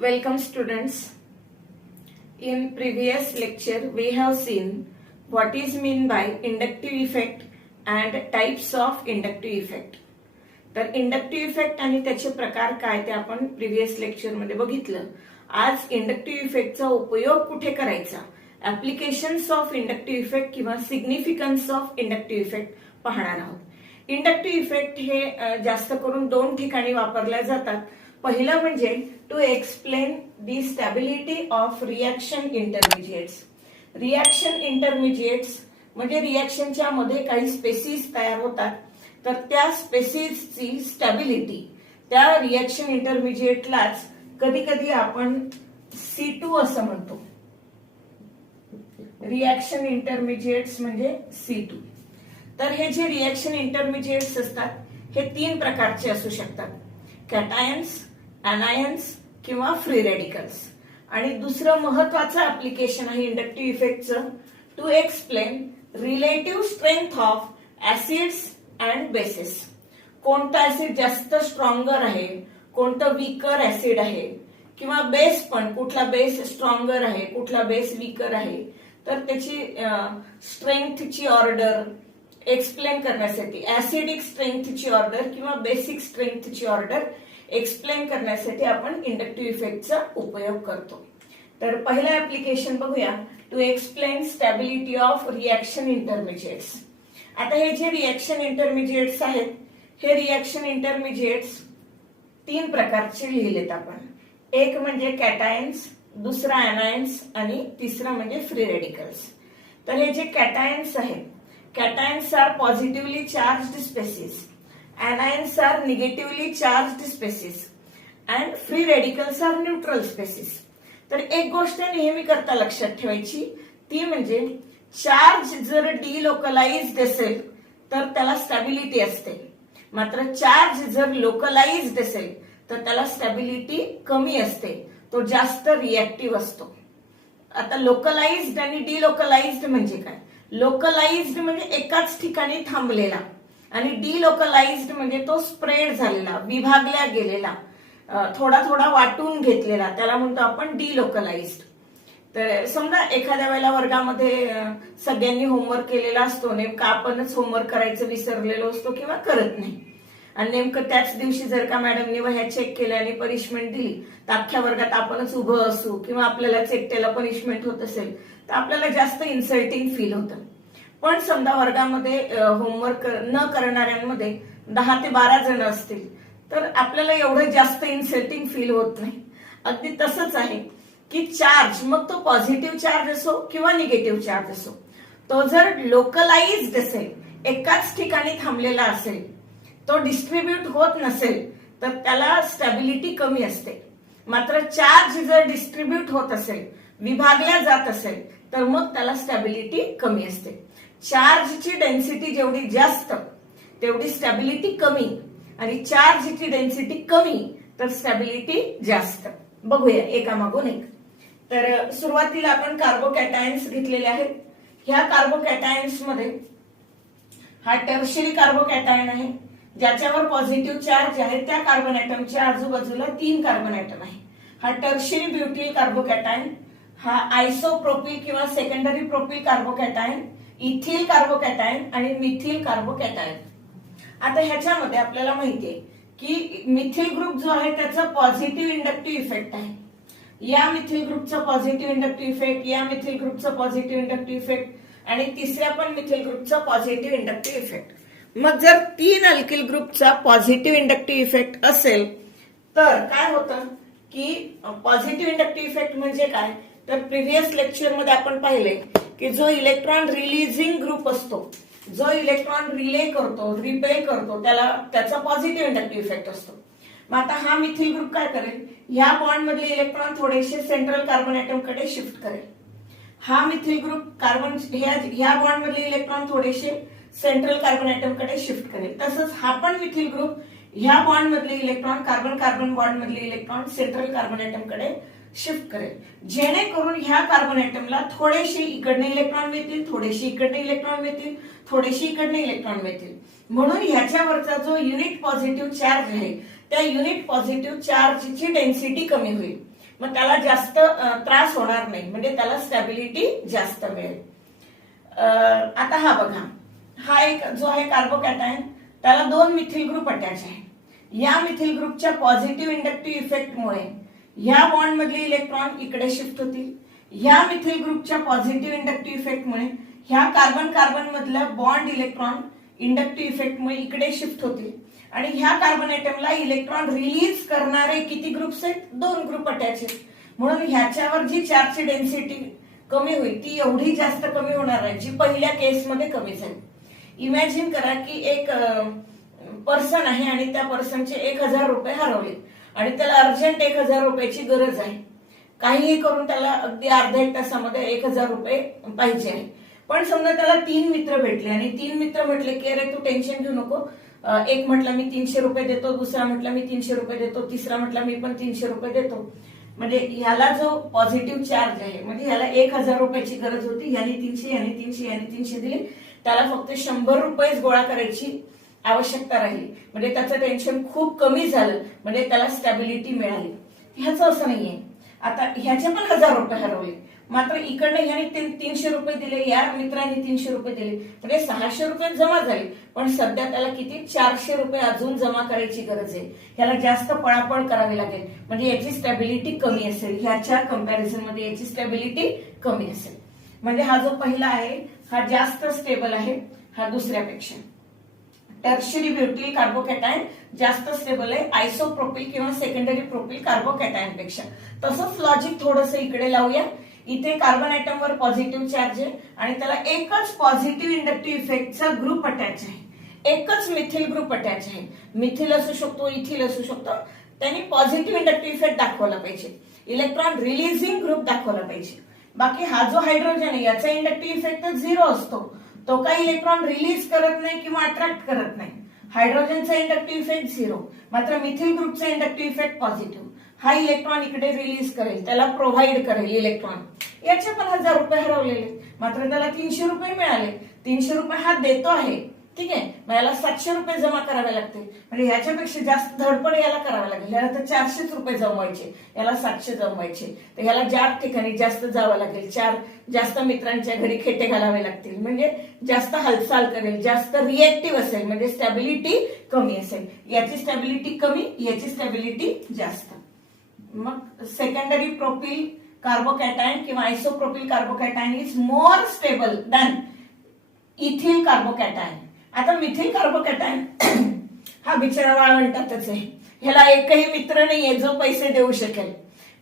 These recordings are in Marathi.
Welcome students. In previous lecture we have seen what is mean by inductive effect and types of inductive effect. तर इंडक्टिव्ह इफेक्ट आणि त्याचे प्रकार काय ते आपण प्रिव्हियस लेक्चर मध्ये बघितलं. आज इंडक्टिव्ह इफेक्टचा उपयोग कुठे करायचा, ऍप्लिकेशन्स ऑफ इंडक्टिव्ह इफेक्ट किंवा सिग्निफिकन्स ऑफ इंडक्टिव्ह इफेक्ट पाहणार आहोत. इंडक्टिव्ह इफेक्ट हे जास्त करून दोन ठिकाणी वापरले जातात. पहिलं म्हणजे to explain the stability of reaction intermediates. Reaction intermediates म्हणजे रिएक्शनच्या मध्ये काही स्पेसिस तयार होतात, तर त्या स्पेसिसची स्टॅबिलिटी त्या रिएक्शन इंटरमिजिएटलाच कधी कधी आपण C2 असं म्हणतो. रिएक्शन इंटरमिजिएट्स म्हणजे C2. तर हे जे रिएक्शन इंटरमिजिएट्स असतात हे तीन प्रकारचे असू शकतात, कॅटायन्स, अनायन्स किंवा फ्री रेडिकल्स. आणि दुसरं महत्वाचं ऍप्लिकेशन आहे इंडक्टिव्ह इफेक्टचं, to explain relative strength of acids and bases. कोणतं ऍसिड जास्त स्ट्रॉंगर आहे, कोणतं वीकर ऍसिड आहे, किंवा बेस पण कुठला बेस स्ट्रॉंगर आहे, कुठला बेस वीकर आहे, तर त्याची स्ट्रेंथची ऑर्डर एक्सप्लेन करण्यासाठी, ऍसिडिक स्ट्रेंथची ऑर्डर किंवा बेसिक स्ट्रेंथची ऑर्डर एक्सप्लेन करण्यासाठी आपण इंडक्टिव्ह इफेक्टचा उपयोग करतो. तर पहिलं ऍप्लिकेशन बघूया, to explain stability of reaction intermediates. आता हे जे रिएक्शन इंटरमिजिएट्स आहेत, हे रिएक्शन इंटरमिजिएट्स तीन प्रकारचे लिहिलेत आपण. एक म्हणजे कॅटायन्स, दुसरा अनायन्स आणि तिसरा म्हणजे फ्री रेडिकल्स. तर हे जे कॅटायन्स आहेत, cations are positively charged species, anions are negatively charged species and free radicals are neutral species. तर एक गोष्ट नेहमी करता लक्षात ठेवायची, ती म्हणजे चार्ज जर डिलोकलाइज्ड असेल तर त्याला स्टॅबिलिटी असते, मात्र चार्ज जर लोकलाइज्ड असेल तर त्याला स्टॅबिलिटी कमी असते, तो जास्त रिएक्टिव्ह असतो. आता लोकलाइज्ड आणि डिलोकलाइज्ड म्हणजे काय? लोकलाइज्ड म्हणजे एकाच ठिकाणी थांबलेला आणि डिलोकलाइज्ड म्हणजे तो स्प्रेड झालेला, विभागल्या गेलेला, थोडा थोडा वाटून घेतलेला, त्याला म्हणतो आपण डिलोकलाइज्ड. तर समजा एखाद्या वेळेला वर्गामध्ये सगळ्यांनी होमवर्क केलेला असतो, नेमकं आपणच होमवर्क करायचं विसरलेलो असतो किंवा करत नाही, आणि नेमकं त्याच दिवशी जर का मॅडमनी वह्या चेक केल्या आणि पनिशमेंट दिली तर अख्ख्या वर्गात आपणच उभं असू किंवा आपल्यालाच एकट्याला पनिशमेंट होत असेल तर आपल्याला जास्त इन्सल्टिंग फील होतं. पण समजा वर्गामध्ये होमवर्क न करणाऱ्यांमध्ये 10 ते 12 जण असतील तर आपल्याला एवढं जास्त इन्सल्टिंग फील होत नाही. अगदी तसंच आहे की चार्ज, मग तो पॉझिटिव्ह चार्ज असो किंवा निगेटिव्ह चार्ज असो, तो जर लोकलाइज्ड असेल, एकाच ठिकाणी थांबलेला असेल, तो डिस्ट्रीब्यूट होत नसेल तर त्याला स्टॅबिलिटी कमी असते. मात्र चार्ज जर डिस्ट्रीब्यूट होत असेल, विभागल्या जात असेल, तर मग त्याला स्टॅबिलिटी कमी असते. चार्जची डेन्सिटी जेवढी जास्त तेवढी स्टॅबिलिटी कमी, आणि चार्जची डेन्सिटी कमी तर स्टॅबिलिटी जास्त. बघूया एकामागून एक. तर सुरुवातीला आपण कार्बोकॅटायन्स घेतलेले आहेत. ह्या कार्बोकॅटायन्स मध्ये हा टर्शियरी कार्बोकॅटायन आहे, ज्याच्यावर पॉझिटिव्ह चार्ज आहे. त्या कार्बन ऍटमच्या आजूबाजूला 3 कार्बन ऍटम आहे. हा टर्शियरी ब्युटिल कार्बोकॅटायन, हा आयसोप्रोपिल किंवा secondary propyl carbocation, ethyl carbocation आणि मिथिल कार्बोकॅटायन. आता ह्याच्यामध्ये आपल्याला माहितीये की मिथिल ग्रुप जो आहे त्याचा पॉझिटिव्ह इंडक्टिव्ह इफेक्ट आहे. या मिथिल ग्रुपचा पॉझिटिव्ह इंडक्टिव्ह इफेक्ट, या मिथिल ग्रुपचा पॉझिटिव्ह इंडक्टिव्ह इफेक्ट आणि तिसऱ्या पण मिथिल ग्रुपचा पॉझिटिव्ह इंडक्टिव्ह इफेक्ट. मग जर 3 अल्किल ग्रुपचा पॉझिटिव्ह इंडक्टिव्ह इफेक्ट असेल तर काय होतं की पॉझिटिव्ह इंडक्टिव्ह इफेक्ट म्हणजे काय, तर प्रिव्हियस लेक्चर मध्ये आपण पाहिले की जो इलेक्ट्रॉन रिलीजिंग ग्रुप असतो, जो इलेक्ट्रॉन रिले करतो, रिपेल करतो, त्याचा पॉझिटिव्ह इंडक्टिव्ह इफेक्ट असतो. मग आता हा मिथिल ग्रुप काय करेल, ह्या बॉन्ड मधले इलेक्ट्रॉन थोडेसे सेंट्रल कार्बन ऍटम कडे शिफ्ट करेल. हा मिथिल ग्रुप कार्बन ह्या बॉन्ड मधले इलेक्ट्रॉन थोडेसे सेंट्रल कार्बन ऍटम कडे शिफ्ट करेल. तसंच हा पण मिथिल ग्रुप ह्या बॉन्ड मधले इलेक्ट्रॉन कार्बन कार्बन बॉन्ड मधले इलेक्ट्रॉन सेंट्रल कार्बन ऍटम कडे शिफ्ट करेल, जेणेकरून ह्या कार्बन ऍटमला थोडेसे इकडने इलेक्ट्रॉन मिळतील, थोडेसे इकडने इलेक्ट्रॉन मिळतील, थोडेसे इकडने इलेक्ट्रॉन मिळतील. म्हणून ह्याच्यावरचा जो युनिट पॉझिटिव्ह चार्ज आहे त्या युनिट पॉझिटिव्ह चार्जची डेन्सिटी कमी होईल. मग त्याला जास्त त्रास होणार नाही, म्हणजे त्याला स्टॅबिलिटी जास्त मिळेल. आता हा बघा, हा एक जो आहे कार्बोकॅटायन, त्याला 2 मिथिल ग्रुप अटॅच आहे. या मिथिल ग्रुपच्या पॉझिटिव्ह इंडक्टिव्ह इफेक्टमुळे ह्या बॉन्ड मधले इलेक्ट्रॉन इकडे शिफ्ट होतील. ह्या मिथिल ग्रुपच्या पॉझिटिव्ह इंडक्टिव्ह इफेक्टमुळे ह्या कार्बन कार्बन मधल्या बॉन्ड इलेक्ट्रॉन इंडक्टिव्ह इफेक्टमुळे इकडे शिफ्ट होतील. आणि ह्या कार्बन ॲटमला इलेक्ट्रॉन रिलीज करणारे किती ग्रुप्स आहेत? 2 ग्रुप अटॅच आहेत. म्हणून ह्याच्यावर जी चार्जची डेन्सिटी कमी होईल ती एवढी जास्त कमी होणार आहे जी पहिल्या केसमध्ये कमी झाली. इमॅजिन करा की एक पर्सन आहे आणि त्या पर्सनचे 1000 रुपये हरवले आणि त्याला अर्जंट 1000 रुपयाची गरज आहे. काहीही करून त्याला अगदी अर्ध्या 1 तासामध्ये 1000 रुपये पाहिजे आहे. पण समजा त्याला 3 मित्र भेटले आणि 3 मित्र म्हटले की अरे तू टेन्शन घेऊ नको, एक म्हटलं मी 300 रुपये देतो, दुसरा म्हटलं मी 300 रुपये देतो, तिसरा म्हटलं मी पण 300 रुपये देतो. म्हणजे ह्याला जो पॉझिटिव्ह चार्ज आहे, म्हणजे ह्याला 1000 रुपयाची गरज होती, याने 300 याने 300 याने 300 दिले, त्याला फक्त 100 रुपयेच गोळा करायची आवश्यकता राहिली. म्हणजे त्याचं टेन्शन खूप कमी झालं, म्हणजे त्याला स्टॅबिलिटी मिळाली. ह्याचं असं नाहीये. आता ह्याचे पण 1000 रुपये हरवले, मात्र इकडनं ह्याने 300 रुपये दिले, या मित्राने 300 रुपये दिले, म्हणजे 600 रुपये जमा झाले. पण सध्या त्याला किती 400 रुपये अजून जमा करायची गरज आहे. ह्याला जास्त पळापळ करावी लागेल, म्हणजे याची स्टॅबिलिटी कमी असेल. ह्याच्या कंपॅरिझन मध्ये याची स्टॅबिलिटी कमी असेल. म्हणजे हा जो पहिला आहे हा जास्त स्टेबल आहे हा दुसऱ्यापेक्षा. टर्शियरी ब्युटिल कार्बोकॅटायन जास्त स्टेबल आहे आयसोप्रोपिल किंवा सेकंडरी प्रोपिल कार्बोकॅटायन पेक्षा. तसंच लॉजिक थोडंसं इकडे लावूया. इथे कार्बन आयटम वर पॉझिटिव्ह चार्ज आहे आणि त्याला एकच पॉझिटिव्ह इंडक्टिव्ह इफेक्टचा ग्रुप अटॅच आहे. एकच मिथिल ग्रुप अटॅच आहे. मिथिल असू शकतो, इथिल असू शकतो. त्यांनी पॉझिटिव्ह इंडक्टिव्ह इफेक्ट दाखवला पाहिजे, इलेक्ट्रॉन रिलीजिंग ग्रुप दाखवला पाहिजे. बाकी हा जो हायड्रोजन आहे याचा इंडक्टिव्ह इफेक्ट 0 असतो. तो काही इलेक्ट्रॉन रिलीज करत नाही किंवा अट्रॅक्ट करत नाही. हायड्रोजनचा इंडक्टिव्ह इफेक्ट 0, मात्र मिथिल ग्रुपचा इंडक्टिव्ह इफेक्ट पॉझिटिव्ह. हा इलेक्ट्रॉन इकडे रिलीज करेल, त्याला प्रोव्हाइड करेल इलेक्ट्रॉन. याचे पण 1000 रुपये हरवलेले, मात्र त्याला 300 रुपये मिळाले. 300 रुपये हा देतो आहे, ठीक आहे. मग याला 700 रुपये जमा करावे लागतील. म्हणजे ह्याच्यापेक्षा जास्त धडपड याला करावं लागेल. याला तर 400 रुपये जमवायचे, याला 700 जमवायचे. तर याला ज्या ठिकाणी जास्त जावं लागेल, जास्त मित्रांच्या घरी खेटे घालावे लागतील, म्हणजे जास्त हालचाल करेल, जास्त रिएक्टिव्ह असेल, म्हणजे स्टॅबिलिटी कमी असेल. याची स्टॅबिलिटी कमी, याची स्टॅबिलिटी जास्त. मग सेकंडरी प्रोपिल कार्बोकॅटायन किंवा isopropyl carbocation is more stable than ethyl carbocation. आता मिथिल कार्बोकॅटायन हा बिचारा वाळवंटातच आहे. ह्याला एकही मित्र नाहीये जो पैसे देऊ शकेल.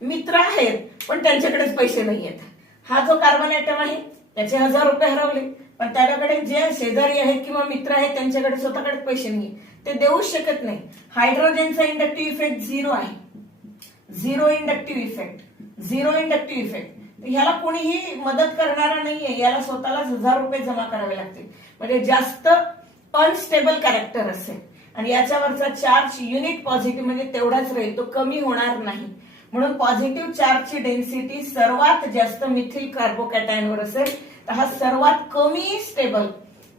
मित्र आहेत पण त्यांच्याकडेच पैसे नाहीयेत. हा जो कार्बन ॲटम आहे त्याचे 1000 रुपये हरवले, पण त्याच्याकडे जे शेजारी आहेत किंवा मित्र आहेत त्यांच्याकडे स्वतःकडे पैसे नाहीये, ते देऊच शकत नाही. हायड्रोजनचा इंडक्टिव्ह इफेक्ट 0 आहे. 0 इंडक्टिव्ह इफेक्ट, 0 इंडक्टिव्ह इफेक्ट. ह्याला कोणीही मदत करणारा नाहीये, याला स्वतःलाच 1000 रुपये जमा करावे लागतील. म्हणजे जास्त अनस्टेबल कॅरेक्टर असेल आणि याच्यावरचा चार्ज युनिट पॉझिटिव्ह म्हणजे तेवढाच राहील, तो कमी होणार नाही. म्हणून पॉझिटिव्ह चार्जची डेन्सिटी सर्वात जास्त मिथिल कार्बोकॅटायनवर असेल. तर हा सर्वात कमी स्टेबल,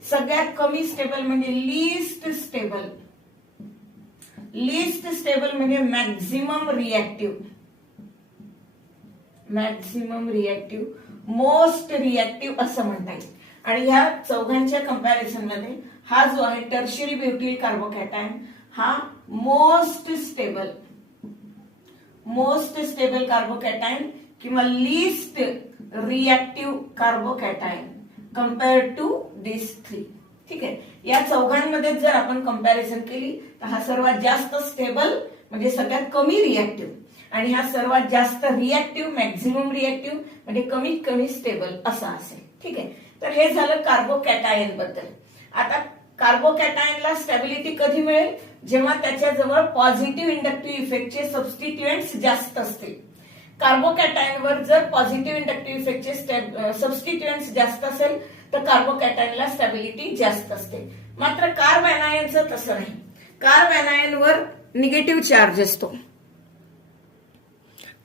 सगळ्यात कमी स्टेबल म्हणजे लीस्ट स्टेबल. लीस्ट स्टेबल म्हणजे maximum reactive, maximum reactive, most reactive असं म्हणता येईल. आणि ह्या चौघांच्या कंपॅरिझन मध्ये हा जो आहे टर्शियरी ब्युटिल कार्बोकॅटायन हा मोस्ट स्टेबल कार्बोकॅटायन किंवा least reactive carbocation compared to this 3. ठीक आहे. या चौघांमध्ये जर आपण कंपॅरिझन केली तर हा सर्वात जास्त स्टेबल म्हणजे सगळ्यात कमी रिएक्टिव्ह आणि हा सर्वात जास्त रिएक्टिव्ह मॅक्झिमम रिएक्टिव्ह म्हणजे कमीत कमी स्टेबल असा असेल. ठीक आहे. तर हे झालं कार्बोकॅटायन बद्दल. आता कार्बोकॅटायनला स्टॅबिलिटी कधी मिळेल? जेव्हा त्याच्याजवळ पॉझिटिव्ह इंडक्टिव्ह इफेक्टचे सबस्टिट्युएंट्स जास्त असतील. कार्बोकॅटायनवर जर पॉझिटिव्ह इंडक्टिव्ह इफेक्टचे सबस्टिट्युएंट्स जास्त असेल तर कार्बोकॅटायनला स्टॅबिलिटी जास्त असते. मात्र कार्ब एनायनचं तसं नाही. कार्ब एनायनवर निगेटिव्ह चार्ज असतो.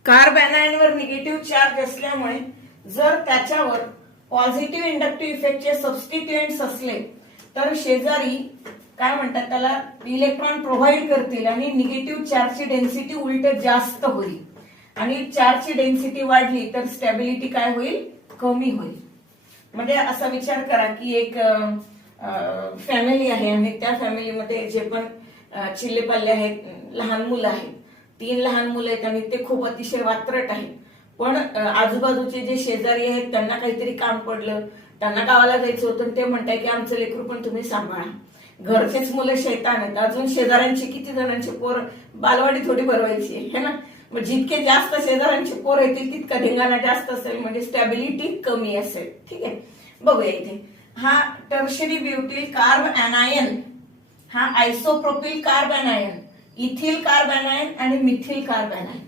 कार्ब एनायनवर निगेटिव्ह चार्ज असल्यामुळे जर त्याच्यावर पॉझिटिव्ह इंडक्टिव्ह इफेक्टचे सबस्टिट्युएंट्स असले तर शेजारी काय म्हणतात त्याला इलेक्ट्रॉन प्रोव्हाइड करतील आणि निगेटिव्ह चार्जची डेन्सिटी उलट जास्त होईल. आणि चार्जची डेन्सिटी वाढली तर स्टॅबिलिटी काय होईल, कमी होईल. म्हणजे असा विचार करा की एक फॅमिली आहे आणि त्या फॅमिलीमध्ये जे पण चिल्लेपाल्ले आहेत, लहान मुलं आहेत, 3 लहान मुलं आहेत आणि ते खूप अतिशय वात्रट आहेत. पण आजूबाजूचे जे शेजारी आहेत त्यांना काहीतरी काम पडलं, त्यांना गावाला जायचं होतं, ते म्हणताय की आमचं लेकरू पण तुम्ही सांभाळा. घरचेच मुलं शैतान आहेत, अजून शेजाऱ्यांची किती जणांची पोर बालवाडी थोडी भरवायची आहे ना. मग जितके जास्त शेजाऱ्यांची पोर येतील तितका धिंगाणा जास्त असेल, म्हणजे स्टॅबिलिटी कमी असेल. ठीक आहे, बघूया इथे. हा टर्शरी ब्युटिल कार्ब अनायन, हा आयसोप्रोपिल कार्ब अनायन, इथिल कार्ब अनायन आणि मिथिल कार्ब अनायन.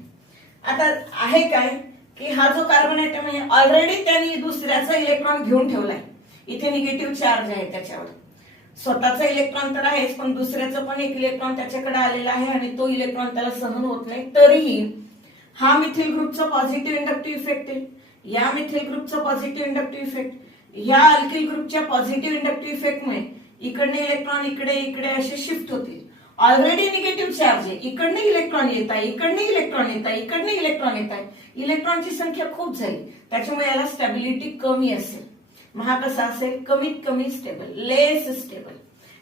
आता आहे काय की हा जो कार्बन आयटम आहे ऑलरेडी त्यांनी दुसऱ्याचा इलेक्ट्रॉन घेऊन ठेवलाय. इथे निगेटिव्ह चार्ज आहे त्याच्यावर. स्वतःचा इलेक्ट्रॉन तर आहेच, पण दुसऱ्याचं पण एक इलेक्ट्रॉन त्याच्याकडे आलेला आहे आणि तो इलेक्ट्रॉन त्याला सहन होत नाही. तरीही हा मिथिल ग्रुपचा पॉझिटिव्ह इंडक्टिव्ह इफेक्ट आहे, या मिथिल ग्रुपचा पॉझिटिव्ह इंडक्टिव्ह इफेक्ट, या अल्किल ग्रुपच्या पॉझिटिव्ह इंडक्टिव्ह इफेक्टमुळे इकडने इलेक्ट्रॉन इकडे इकडे असे शिफ्ट होतील. ऑलरेडी निगेटिव्ह चार्ज आहे, इकडने इलेक्ट्रॉन येत आहे, इकडने इलेक्ट्रॉन येत आहे, इकडने इलेक्ट्रॉन येत आहे, इलेक्ट्रॉनची संख्या खूप झाली, त्याच्यामुळे याला स्टॅबिलिटी कमी असेल. मग हा कसा असेल, कमीत कमी stable, less stable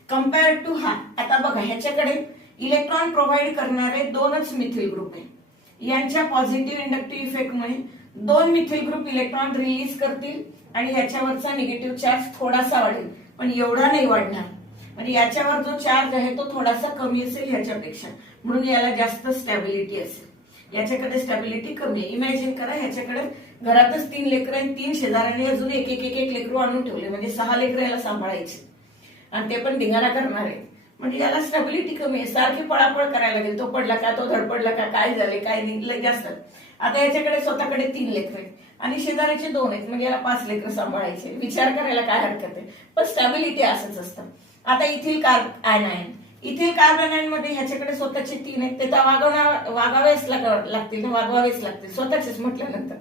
compare to हा. आता बघा ह्याच्याकडे इलेक्ट्रॉन प्रोव्हाइड करणारे 2च मिथिल ग्रुप आहे. यांच्या पॉझिटिव्ह इंडक्टिव्ह इफेक्टमुळे 2 मिथिल ग्रुप इलेक्ट्रॉन रिलीज करतील आणि ह्याच्यावरचा निगेटिव्ह चार्ज थोडासा वाढेल, पण एवढा नाही वाढणार. म्हणजे याच्यावर जो चार्ज आहे तो थोडासा कमी असेल ह्याच्यापेक्षा, म्हणून याला जास्त स्टॅबिलिटी असेल. याच्याकडे स्टॅबिलिटी कमी आहे. इमॅजिन करा ह्याच्याकडे घरातच 3 लेकरं आणि 3 शेजाऱ्यांनी अजून एक एक एक एक लेकरू आणून ठेवले, म्हणजे 6 लेकरं याला सांभाळायचे आणि ते पण धिंगाणा करणार आहे. म्हणजे याला स्टॅबिलिटी कमी आहे, सारखी पळापळ करायला लागेल. तो पडला का, तो धडपडला का, काय झाले, काय निघलं जास्त. आता याच्याकडे स्वतःकडे 3 लेकरं आहेत आणि शेजाऱ्याचे 2 आहेत, म्हणजे याला 5 लेकरं सांभाळायचे. विचार करायला काय हरकत आहे, पण स्टॅबिलिटी असंच असतं. आता इथिल कार्ब अनायन, इथिल कार्ब अनायन मध्ये ह्याच्याकडे स्वतःचे 3 आहेत, ते तर वागावेच लागतील, वागवावेच लागतील स्वतःचेच म्हटल्यानंतर.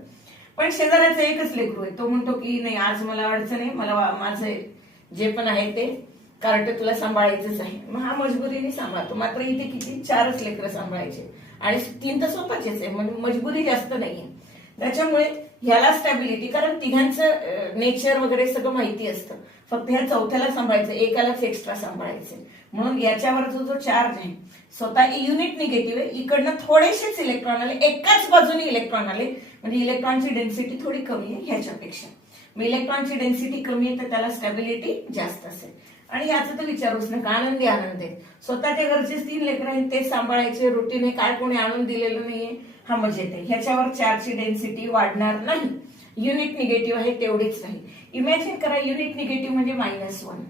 पण शेजाऱ्याचं एकच लेकरू आहे, तो म्हणतो की नाही आज मला अडचण आहे, मला माझं जे पण आहे ते कार्ट तुला सांभाळायचंच आहे. मग हा मजबुरीने सांभाळतो. मात्र इथे किती 4च लेकरं सांभाळायचे आणि 3 तर स्वतःचेच आहे, म्हणजे मजबुरी जास्त नाहीये. त्याच्यामुळे ह्याला स्टॅबिलिटी, कारण तिघांचं नेचर वगैरे सगळं माहिती असतं, फक्त ह्या चौथ्याला सांभाळायचं, एकालाच एक्स्ट्रा सांभाळायचे. म्हणून याच्यावर जो चार्ज आहे स्वतः युनिट निगेटिव्ह आहे, इकडनं थोडेसेच इलेक्ट्रॉन आले, एकाच बाजूने इलेक्ट्रॉन आले, म्हणजे इलेक्ट्रॉनची डेन्सिटी थोडी कमी आहे ह्याच्यापेक्षा. मग इलेक्ट्रॉनची डेन्सिटी कमी आहे तर त्याला स्टॅबिलिटी जास्त असेल. आणि याचं तर विचारूच नका, आनंदी आनंद आहे. स्वतःच्या घरचेच 3 लेकरं आहेत, ते सांभाळायचे, रुटीन आहे, काय कोणी आणून दिलेलं नाहीये, हा मजेत आहे. ह्याच्यावर चार्जची डेन्सिटी वाढणार नाही, युनिट निगेटिव्ह आहे तेवढीच नाही. इमॅजिन करा युनिट निगेटिव्ह म्हणजे -1.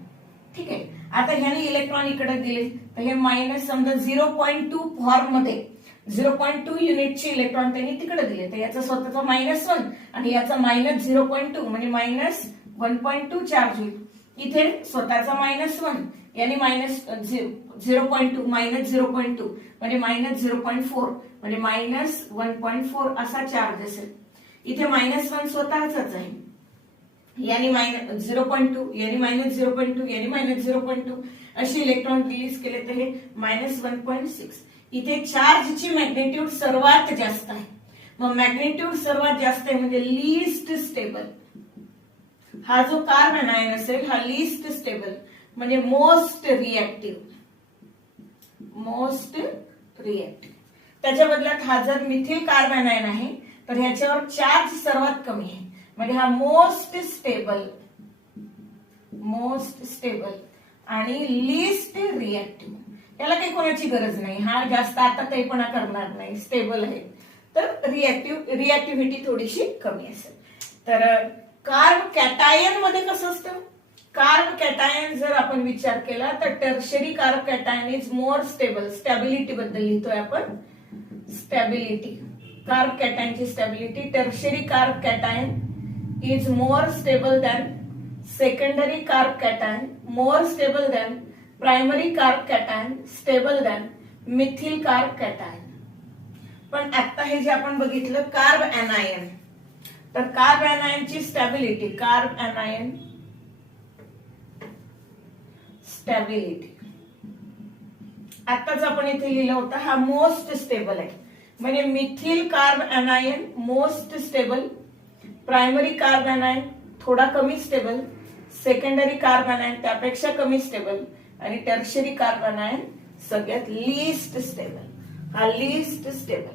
ठीक आहे, आता ह्याने इलेक्ट्रॉन इकडे दिले तर हे मायनस समजा 0.2 फॉर्म मध्ये 0.2 युनिटचे इलेक्ट्रॉन त्यांनी तिकडे दिले, तर याचा स्वतःचा -1 आणि याचा -0.2 म्हणजे -1.2 चार्ज होईल. इथे स्वतःचा -1 याने -0.2 -0.2 म्हणजे -0.4 म्हणजे -1.4 असा चार्ज असेल. इथे -1 स्वतःचाच आहे, याने -0.2 याने -0.2 याने -0.2 असे इलेक्ट्रॉन रिलीज केले तर हे -1.6. इथे चार्जची मॅग्नेट्यूड सर्वात जास्त आहे. मग मॅग्नेट्यूड सर्वात जास्त आहे म्हणजे लीस्ट स्टेबल. हा जो कार्ब अनायन असेल हा लीस्ट स्टेबल म्हणजे मोस्ट रिएक्टिव्ह. त्याच्या बदल्यात हा जर मिथिल कार्ब अनायन आहे तर ह्याच्यावर चार्ज सर्वात कमी आहे, म्हणजे हा मोस्ट स्टेबल आणि लीस्ट रिएक्टिव्ह. याला काही कोणाची गरज नाही, हा जास्त आता काहीपणा करणार नाही, स्टेबल आहे. तर रिएक्टिव्हिटी थोडीशी कमी असेल. तर कार्ब कॅटायन मध्ये कसं असतं, कार्ब कॅटायन जर आपण विचार केला तर tertiary carbocation is more stable. Stability बद्दल लिहितोय आपण, स्टॅबिलिटी कार्ब कॅटायनची stability. Tertiary carbocation is more stable than secondary carb cation, more stable than primary carb cation, stable than methyl carb cation. पण आता हे जे आपण बघितलं कार्ब अनायन, तर कार्ब अनायनची स्टॅबिलिटी, कार्ब अनायन स्टॅबिलिटी आताच आपण इथे लिहिलं होतं, हा मोस्ट स्टेबल आहे. म्हणजे मिथिल कार्ब अनायन मोस्ट स्टेबल, प्रायमरी कार्ब अनायन थोडा कमी स्टेबल, सेकंडरी कार्ब अनायन त्यापेक्षा कमी स्टेबल आणि टर्शरी कार्ब अनायन सगळ्यात लीस्ट स्टेबल. हा लीस्ट स्टेबल.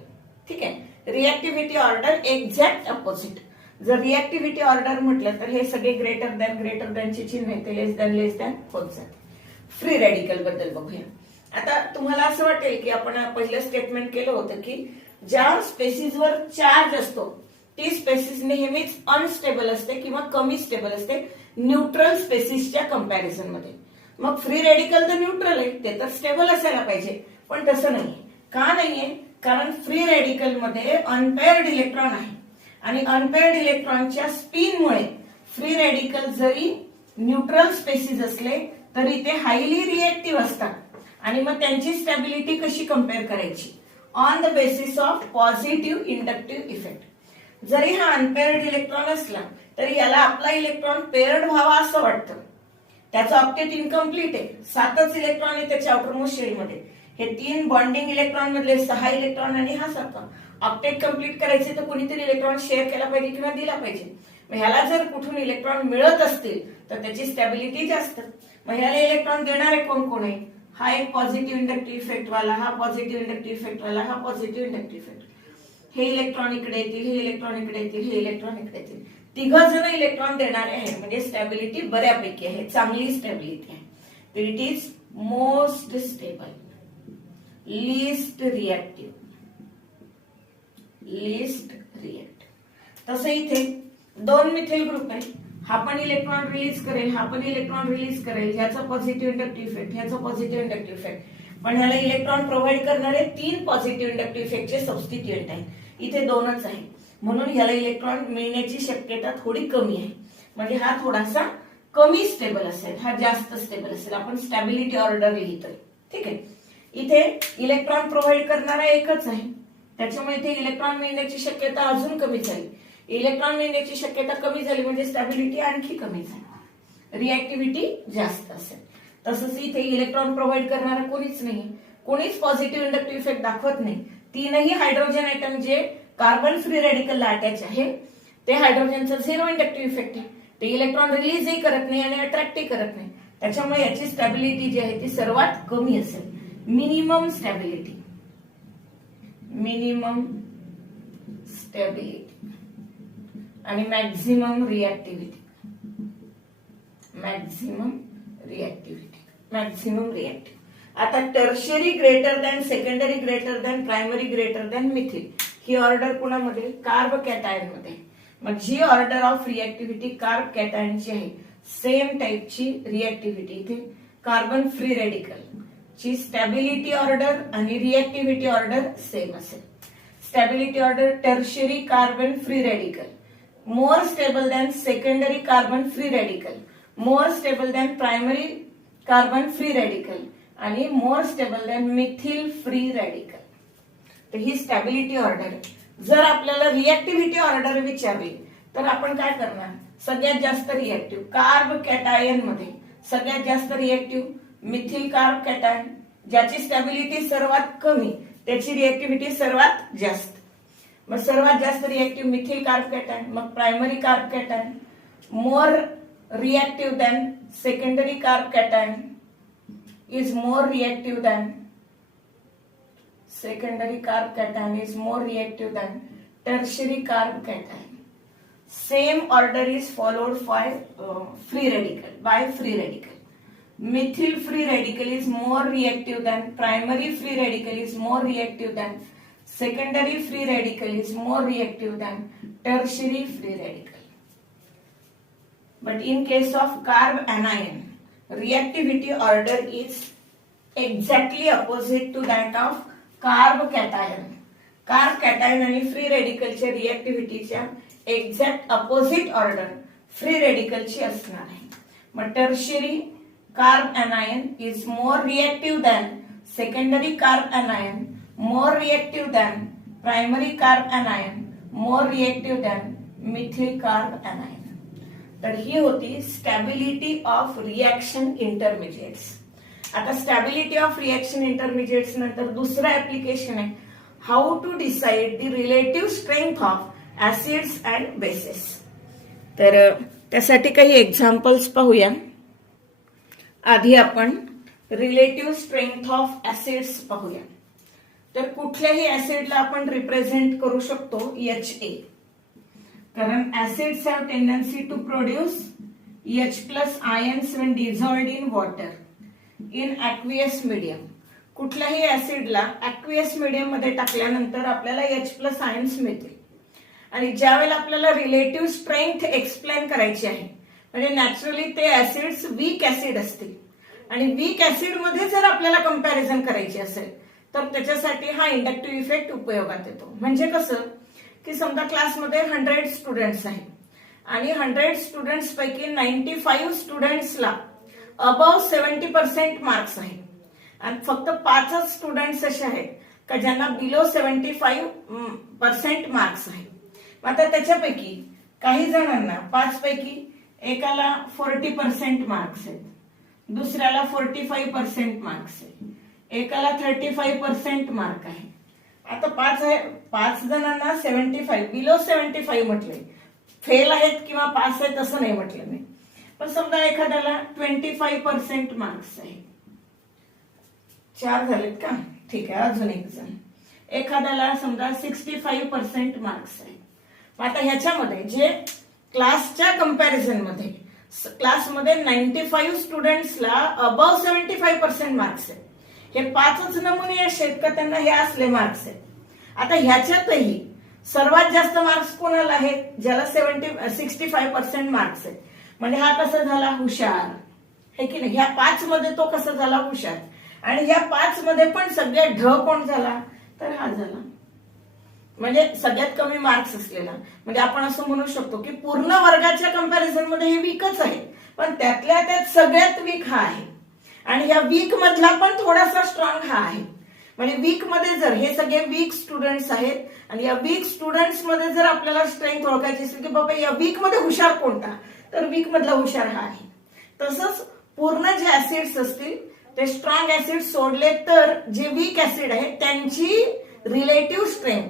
ठीक आहे. रिएक्टिव्हिटी ऑर्डर एक्झॅक्ट अपोजिट. जर रिएक्टिव्हिटी ऑर्डर म्हटलं तर हे सगळे ग्रेटर दॅनचे चिन्ह आहे ते लेस दॅन होत जाते. फ्री रेडिकल बद्दल बघूया. आता तुम्हाला असं वाटेल की आपण पहिलं स्टेटमेंट केलं होतं की ज्या स्पेसिसवर चार्ज असतो ती स्पेसिस नेहमीच अनस्टेबल असते किंवा कमी स्टेबल असते न्यूट्रल स्पेसिसच्या कंपॅरिझन मध्ये. मग फ्री रेडिकल तर न्यूट्रल आहे, ते तर स्टेबल असायला पाहिजे, पण तसं नाहीये. का नाहीये? कारण फ्री रेडिकल मध्ये अनपेअर्ड इलेक्ट्रॉन आहे आणि अनपेअर्ड इलेक्ट्रॉनच्या स्पिनमुळे फ्री रेडिकल जरी न्यूट्रल स्पेसिस असले तरी ते हायली रिएक्टिव्ह असतात. आणि मग त्यांची स्टॅबिलिटी कशी कम्पेअर करायची? On the basis of positive inductive effect. जरी हा अनपेअर्ड इलेक्ट्रॉन असला तरी याला आपला इलेक्ट्रॉन पेअर्ड व्हावा असं वाटतं. त्याचा ऑक्टेट इनकम्प्लीट आहे, 7च इलेक्ट्रॉन आहे त्याच्या आउटरमोस्ट शेलमध्ये. हे 3 बॉन्डिंग इलेक्ट्रॉन मधले 6 इलेक्ट्रॉन आणि हा 7. ऑक्टेट कम्प्लीट करायचे तर कुणीतरी इलेक्ट्रॉन शेअर केला पाहिजे किंवा दिला पाहिजे. मग ह्याला जर कुठून इलेक्ट्रॉन मिळत असतील तर त्याची स्टॅबिलिटी जास्त. मग ह्याला इलेक्ट्रॉन देणारे कोण कोण आहे? हा एक पॉझिटिव्ह इंडक्टिव्ह इफेक्ट वाला, हा पॉझिटिव्ह इंडक्टिव्ह इफेक्ट वाला, हा पॉझिटिव्ह इंडक्टिव्ह इफेक्ट. हे इलेक्ट्रॉन इकडे येतील, हे इलेक्ट्रॉन इकडे येतील, हे इलेक्ट्रॉन इकडे येतील. 3 जण इलेक्ट्रॉन देणारे आहेत म्हणजे स्टॅबिलिटी बऱ्यापैकी आहे, चांगली स्टॅबिलिटी आहे. तर it is most stable, least reactive. तसं इथे 2 मिथिल ग्रुप आहे. हा पण इलेक्ट्रॉन रिलीज करेल, हा पण इलेक्ट्रॉन रिलीज करेल. ह्याचा पॉझिटिव्ह इंडक्टिव्ह इफेक्ट, ह्याचा पॉझिटिव्ह इंडक्टिव्ह इफेक्ट. पण ह्याला इलेक्ट्रॉन प्रोव्हाइड करणारे 3 पॉझिटिव्ह इंडक्टिव्ह इफेक्टचे सबस्टिट्यूएंट आहे. इथे 2च आहे म्हणून ह्याला इलेक्ट्रॉन मिळण्याची शक्यता थोडी कमी आहे. म्हणजे हा थोडासा कमी स्टेबल असेल, हा जास्त स्टेबल असेल. आपण स्टॅबिलिटी ऑर्डर लिहितोय. ठीक आहे. इथे इलेक्ट्रॉन प्रोव्हाइड करणारा एकच आहे त्याच्यामुळे इथे इलेक्ट्रॉन मिळण्याची शक्यता अजून कमी झाली. इलेक्ट्रॉन मिळण्याची शक्यता कमी झाली म्हणजे स्टॅबिलिटी आणखी कमी झाली, रिएक्टिव्हिटी जास्त असेल. तसंच इथे इलेक्ट्रॉन प्रोव्हाइड करणारा कोणीच नाही, कोणीच पॉझिटिव्ह इंडक्टिव्ह इफेक्ट दाखवत नाही. 3ही हायड्रोजन आयटम जे कार्बन फ्री रेडिकलला अटॅच आहे ते हायड्रोजनचा 0 इंडक्टिव्ह इफेक्ट आहे. ते इलेक्ट्रॉन रिलीजही करत नाही आणि अट्रॅक्टही करत नाही. त्याच्यामुळे याची स्टॅबिलिटी जी आहे ती सर्वात कमी असेल. मिनिमम स्टॅबिलिटी आणि मॅक्झिमम रिएक्टिव्हिटी. आता tertiary greater than, secondary greater than, primary greater than methyl ही ऑर्डर कुणामध्ये? कार्ब कॅटायन मध्ये. मग जी ऑर्डर ऑफ रिएक्टिव्हिटी कार्ब कॅटायनची आहे सेम टाईपची रिएक्टिव्हिटी इथे कार्बन फ्री रेडिकल ची स्टॅबिलिटी ऑर्डर आणि रिएक्टिव्हिटी ऑर्डर सेम असेल. Stability order tertiary carbon free radical more stable than secondary carbon free radical, more stable than primary carbon free radical आणि more stable than methyl free radical. तर ही स्टॅबिलिटी ऑर्डर आहे. जर आपल्याला रिएक्टिव्हिटी ऑर्डर विचारली तर आपण काय करणार? सगळ्यात जास्त रिएक्टिव्ह कार्ब कॅटायन मध्ये सगळ्यात जास्त रिएक्टिव्ह मिथिल कार्ब कॅटायन, ज्याची स्टॅबिलिटी सर्वात कमी त्याची रिएक्टिव्हिटी सर्वात जास्त. मग सर्वात जास्त रिएक्टिव्ह मिथिल कार्ब कॅटायन, मग primary carb cation more reactive than secondary carb cation is more reactive than secondary carb cation is more reactive than tertiary carb cation. Same order is followed by free radical. Methyl free radical is more reactive than primary free radical is more reactive than secondary free radical is more reactive than tertiary free radical. But in case of carb anion, reactivity order is exactly opposite to that of carbocation. Carbocation आणि फ्री रेडिकलच्या रिएक्टिव्हिटीच्या एक्झॅक्ट अपोजिट ऑर्डर फ्री रेडिकलची असणार आहे. मग tertiary carbanion is more reactive than secondary carbanion, more reactive than primary carbanion, more reactive than methyl carbanion. तर ही होती स्टॅबिलिटी ऑफ रिएक्शन इंटरमिजिएट्स. आता स्टॅबिलिटी ऑफ रिएक्शन इंटरमिजिएट्स नंतर दुसरं ऍप्लिकेशन आहे how to decide the relative strength of acids and bases. तर त्यासाठी काही एक्झाम्पल्स पाहूया. आधी आपण रिलेटिव्ह स्ट्रेंथ ऑफ ऍसिड्स पाहूया. तर कुठल्याही ऍसिडला आपण रिप्रेझेंट करू शकतो HA, कारण acids have tendency to produce H+ ions when dissolved in water in aqueous medium. कुठल्याही ऍसिडला ऍक्वियस मीडियम मध्ये टाकल्यानंतर आपल्याला H+ आयन्स मिळतील. आणि ज्यावेळेला आपल्याला रिलेटिव्ह स्ट्रेंथ एक्सप्लेन करायची आहे, म्हणजे नॅचरली ते ऍसिड्स वीक ऍसिड असतील आणि वीक ऍसिड मध्ये जर आपल्याला कंपॅरिझन करायची असेल तर त्याच्यासाठी हा इंडक्टिव्ह इफेक्ट उपयोगात येतो. म्हणजे कसं की समजा क्लासमध्ये 100 स्टुडंट्स आहेत आणि 100 स्टुडंट्स पैकी 95 स्टुडंट्सला अबव 70% मार्क्स आहेत आणि फक्त 5 स्टुडंट्स असे आहेत का ज्यांना बिलो 75% मार्क्स आहेत. आता त्याच्यापैकी काही जणांना 5 पैकी एकाला 40% मार्क्स आहेत, दुसऱ्याला 45% मार्क्स आहे, एकाला 35% मार्क आहे. आता 5 जणांना 75 बिलो 75 म्हटले, फेल आहेत किंवा पास आहेत असं नाही म्हटलं मी. पण समजा एखाद्याला 25% मार्क्स आहे. 4 झालेत का? ठीक आहे, अजून एक जण. एखाद्याला समजा 65% मार्क्स आहे. आता ह्याच्यामध्ये जे क्लासच्या कंपॅरिझन मध्ये क्लासमध्ये 95 स्टुडंट्सला अबव 75% मार्क्स आहेत. हे 5च नमुने असे आहेत का त्यांना हे असले मार्क्स आहेत. आता ह्याच्यातही सर्वात जास्त मार्क्स कोणाला आहेत? ज्याला 65% मार्क्स आहेत. म्हणजे हा कसा झाला? हुशार, हे की नाही? ह्या 5 मध्ये तो कसा झाला? हुशार. आणि ह्या 5 मध्ये पण सगळ्यात ढ कोण झाला? तर हा झाला, म्हणजे सगळ्यात कमी मार्क्स असलेला. म्हणजे आपण असं म्हणू शकतो की पूर्ण वर्गाच्या कंपॅरिझन मध्ये हे वीकच आहे, पण त्यातल्या त्यात सगळ्यात वीक हा आहे. आणि या वीक मधला पण थोडासा स्ट्रॉंग हा आहे. म्हणजे वीक मध्ये जर हे सगळे वीक स्टुडंट्स आहेत आणि या वीक स्टुडंट्स मध्ये जर आपल्याला स्ट्रेंथ ओळखायची असेल की बाबा या वीक मध्ये हुशार कोणता, तर वीक मधला हुशार हा आहे. तसंच पूर्ण जे ऍसिड्स असतील ते स्ट्रॉंग ऍसिड सोडले तर जे वीक ऍसिड आहेत त्यांची रिलेटिव्ह स्ट्रेंथ